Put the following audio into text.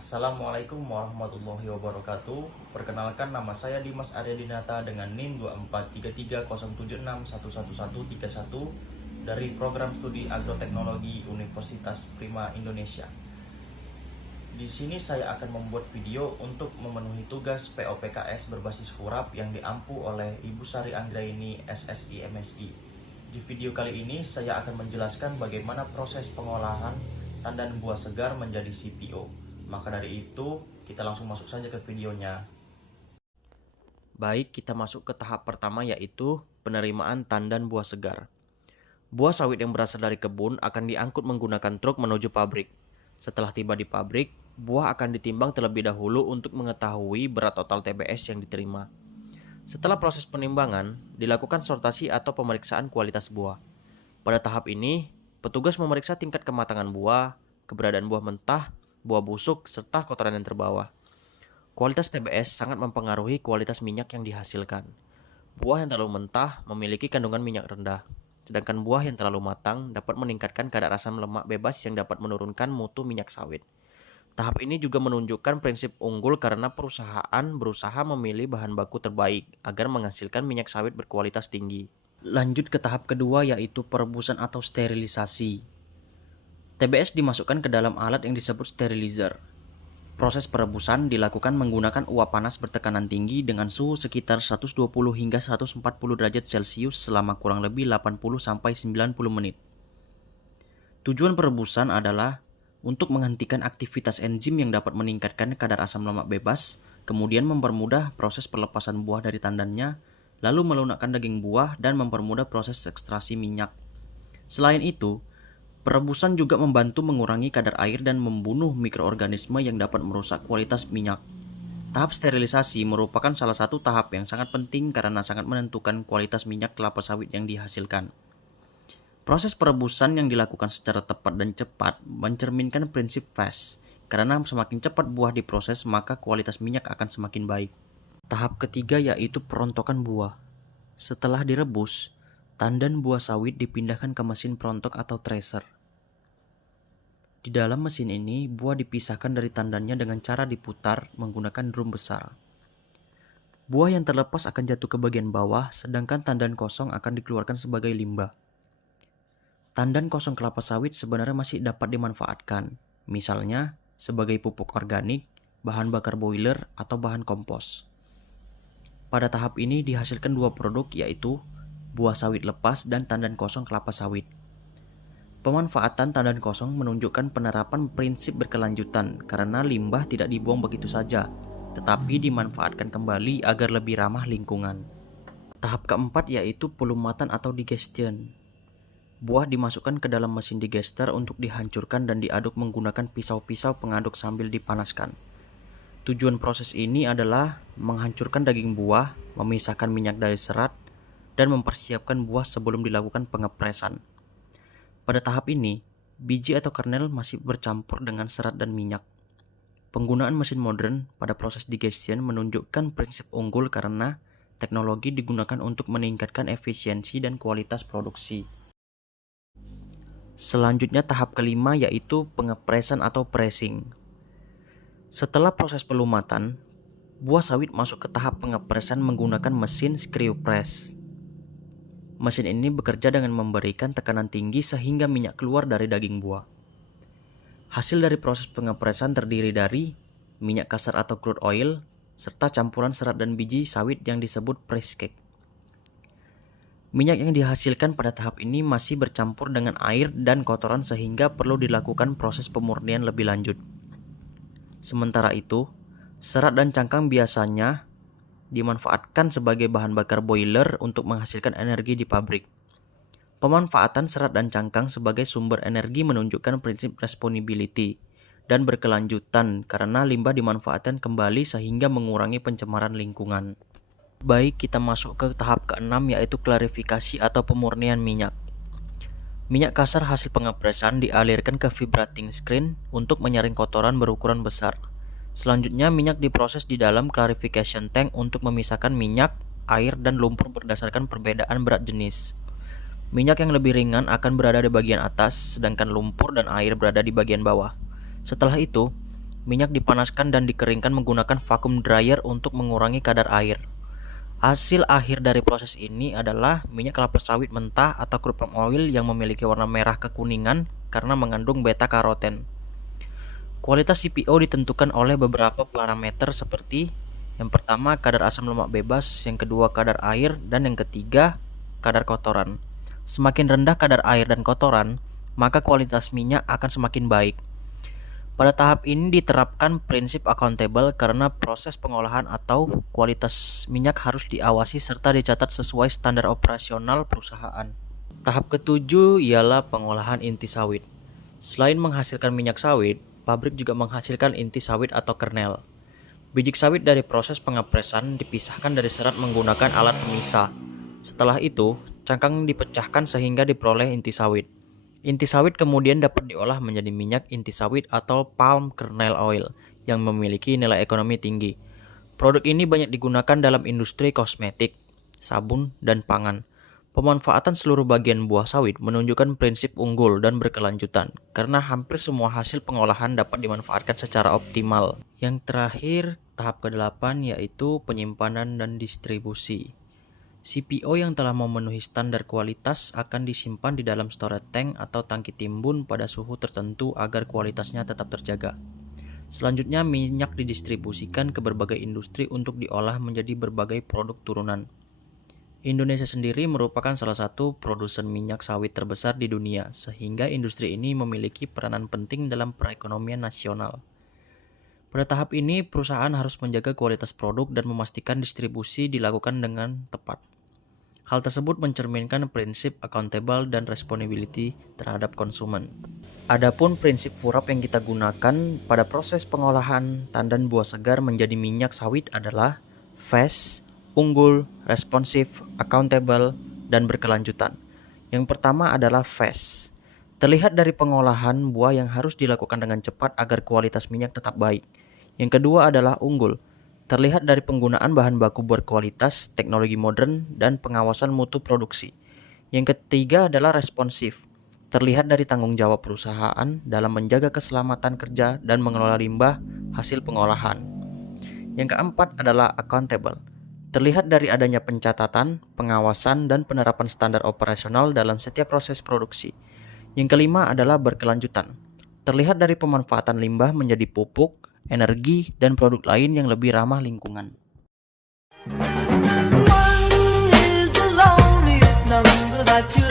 Assalamualaikum warahmatullahi wabarakatuh. Perkenalkan, nama saya Dimas Aryadinata dengan NIM 243307611131 dari Program Studi Agroteknologi Universitas Prima Indonesia. Di sini saya akan membuat video untuk memenuhi tugas POPKS berbasis huruf yang diampu oleh Ibu Sari Anggraini SSI MSI. Di video kali ini saya akan menjelaskan bagaimana proses pengolahan tandan buah segar menjadi CPO. Maka dari itu, kita langsung masuk saja ke videonya. Baik, kita masuk ke tahap pertama, yaitu penerimaan tandan buah segar. Buah sawit yang berasal dari kebun akan diangkut menggunakan truk menuju pabrik. Setelah tiba di pabrik, buah akan ditimbang terlebih dahulu untuk mengetahui berat total TBS yang diterima. Setelah proses penimbangan, dilakukan sortasi atau pemeriksaan kualitas buah. Pada tahap ini, petugas memeriksa tingkat kematangan buah, keberadaan buah mentah, buah busuk, serta kotoran yang terbawa. Kualitas TBS sangat mempengaruhi kualitas minyak yang dihasilkan. Buah yang terlalu mentah memiliki kandungan minyak rendah, sedangkan buah yang terlalu matang dapat meningkatkan kadar asam lemak bebas yang dapat menurunkan mutu minyak sawit. Tahap ini juga menunjukkan prinsip unggul karena perusahaan berusaha memilih bahan baku terbaik agar menghasilkan minyak sawit berkualitas tinggi. Lanjut ke tahap kedua, yaitu perebusan atau sterilisasi. TBS dimasukkan ke dalam alat yang disebut sterilizer. Proses perebusan dilakukan menggunakan uap panas bertekanan tinggi dengan suhu sekitar 120 hingga 140 derajat Celcius selama kurang lebih 80-90 menit. Tujuan perebusan adalah untuk menghentikan aktivitas enzim yang dapat meningkatkan kadar asam lemak bebas, kemudian mempermudah proses pelepasan buah dari tandannya, lalu melunakkan daging buah dan mempermudah proses ekstraksi minyak. Selain itu, perebusan juga membantu mengurangi kadar air dan membunuh mikroorganisme yang dapat merusak kualitas minyak. Tahap sterilisasi merupakan salah satu tahap yang sangat penting karena sangat menentukan kualitas minyak kelapa sawit yang dihasilkan. Proses perebusan yang dilakukan secara tepat dan cepat mencerminkan prinsip fast, karena semakin cepat buah diproses maka kualitas minyak akan semakin baik. Tahap ketiga yaitu perontokan buah. Setelah direbus, tandan buah sawit dipindahkan ke mesin perontok atau thresher. Di dalam mesin ini, buah dipisahkan dari tandannya dengan cara diputar menggunakan drum besar. Buah yang terlepas akan jatuh ke bagian bawah, sedangkan tandan kosong akan dikeluarkan sebagai limbah. Tandan kosong kelapa sawit sebenarnya masih dapat dimanfaatkan, misalnya sebagai pupuk organik, bahan bakar boiler, atau bahan kompos. Pada tahap ini dihasilkan dua produk, yaitu buah sawit lepas dan tandan kosong kelapa sawit. Pemanfaatan tandan kosong menunjukkan penerapan prinsip berkelanjutan karena limbah tidak dibuang begitu saja, tetapi dimanfaatkan kembali agar lebih ramah lingkungan. Tahap keempat yaitu pelumatan atau digestion. Buah dimasukkan ke dalam mesin digester untuk dihancurkan dan diaduk menggunakan pisau-pisau pengaduk sambil dipanaskan. Tujuan proses ini adalah menghancurkan daging buah, memisahkan minyak dari serat, dan mempersiapkan buah sebelum dilakukan pengepresan. Pada tahap ini, biji atau kernel masih bercampur dengan serat dan minyak. Penggunaan mesin modern pada proses digestion menunjukkan prinsip unggul karena teknologi digunakan untuk meningkatkan efisiensi dan kualitas produksi. Selanjutnya tahap kelima yaitu pengepresan atau pressing. Setelah proses pelumatan, buah sawit masuk ke tahap pengepresan menggunakan mesin screw press. Mesin ini bekerja dengan memberikan tekanan tinggi sehingga minyak keluar dari daging buah. Hasil dari proses pengepresan terdiri dari minyak kasar atau crude oil, serta campuran serat dan biji sawit yang disebut press cake. Minyak yang dihasilkan pada tahap ini masih bercampur dengan air dan kotoran sehingga perlu dilakukan proses pemurnian lebih lanjut. Sementara itu, serat dan cangkang biasanya dimanfaatkan sebagai bahan bakar boiler untuk menghasilkan energi di pabrik. Pemanfaatan serat dan cangkang sebagai sumber energi menunjukkan prinsip responsibility dan berkelanjutan karena limbah dimanfaatkan kembali sehingga mengurangi pencemaran lingkungan. Baik, kita masuk ke tahap keenam yaitu klarifikasi atau pemurnian minyak. Minyak kasar hasil pengepresan dialirkan ke vibrating screen untuk menyaring kotoran berukuran besar. Selanjutnya, minyak diproses di dalam clarification tank untuk memisahkan minyak, air, dan lumpur berdasarkan perbedaan berat jenis. Minyak yang lebih ringan akan berada di bagian atas, sedangkan lumpur dan air berada di bagian bawah. Setelah itu, minyak dipanaskan dan dikeringkan menggunakan vacuum dryer untuk mengurangi kadar air. Hasil akhir dari proses ini adalah minyak kelapa sawit mentah atau crude palm oil yang memiliki warna merah kekuningan karena mengandung beta karoten. Kualitas CPO ditentukan oleh beberapa parameter seperti yang pertama kadar asam lemak bebas, yang kedua kadar air, dan yang ketiga kadar kotoran. Semakin rendah kadar air dan kotoran, maka kualitas minyak akan semakin baik. Pada tahap ini diterapkan prinsip accountable karena proses pengolahan atau kualitas minyak harus diawasi serta dicatat sesuai standar operasional perusahaan. Tahap ketujuh ialah pengolahan inti sawit. Selain menghasilkan minyak sawit, pabrik juga menghasilkan inti sawit atau kernel. Biji sawit dari proses pengepresan dipisahkan dari serat menggunakan alat pemisah. Setelah itu, cangkang dipecahkan sehingga diperoleh inti sawit. Inti sawit kemudian dapat diolah menjadi minyak inti sawit atau palm kernel oil yang memiliki nilai ekonomi tinggi. Produk ini banyak digunakan dalam industri kosmetik, sabun, dan pangan. Pemanfaatan seluruh bagian buah sawit menunjukkan prinsip unggul dan berkelanjutan karena hampir semua hasil pengolahan dapat dimanfaatkan secara optimal. Yang terakhir, tahap ke-8 yaitu penyimpanan dan distribusi. CPO yang telah memenuhi standar kualitas akan disimpan di dalam storage tank atau tangki timbun pada suhu tertentu agar kualitasnya tetap terjaga. Selanjutnya, minyak didistribusikan ke berbagai industri untuk diolah menjadi berbagai produk turunan. Indonesia sendiri merupakan salah satu produsen minyak sawit terbesar di dunia, sehingga industri ini memiliki peranan penting dalam perekonomian nasional. Pada tahap ini, perusahaan harus menjaga kualitas produk dan memastikan distribusi dilakukan dengan tepat. Hal tersebut mencerminkan prinsip accountable dan responsibility terhadap konsumen. Adapun prinsip FURAP yang kita gunakan pada proses pengolahan tandan buah segar menjadi minyak sawit adalah fast, unggul, responsif, accountable, dan berkelanjutan. Yang pertama adalah fast. Terlihat dari pengolahan buah yang harus dilakukan dengan cepat agar kualitas minyak tetap baik. Yang kedua adalah unggul. Terlihat dari penggunaan bahan baku berkualitas, teknologi modern, dan pengawasan mutu produksi. Yang ketiga adalah responsif. Terlihat dari tanggung jawab perusahaan dalam menjaga keselamatan kerja dan mengelola limbah hasil pengolahan. Yang keempat adalah accountable. Terlihat dari adanya pencatatan, pengawasan, dan penerapan standar operasional dalam setiap proses produksi. Yang kelima adalah berkelanjutan. Terlihat dari pemanfaatan limbah menjadi pupuk, energi, dan produk lain yang lebih ramah lingkungan. One is the loneliest number that you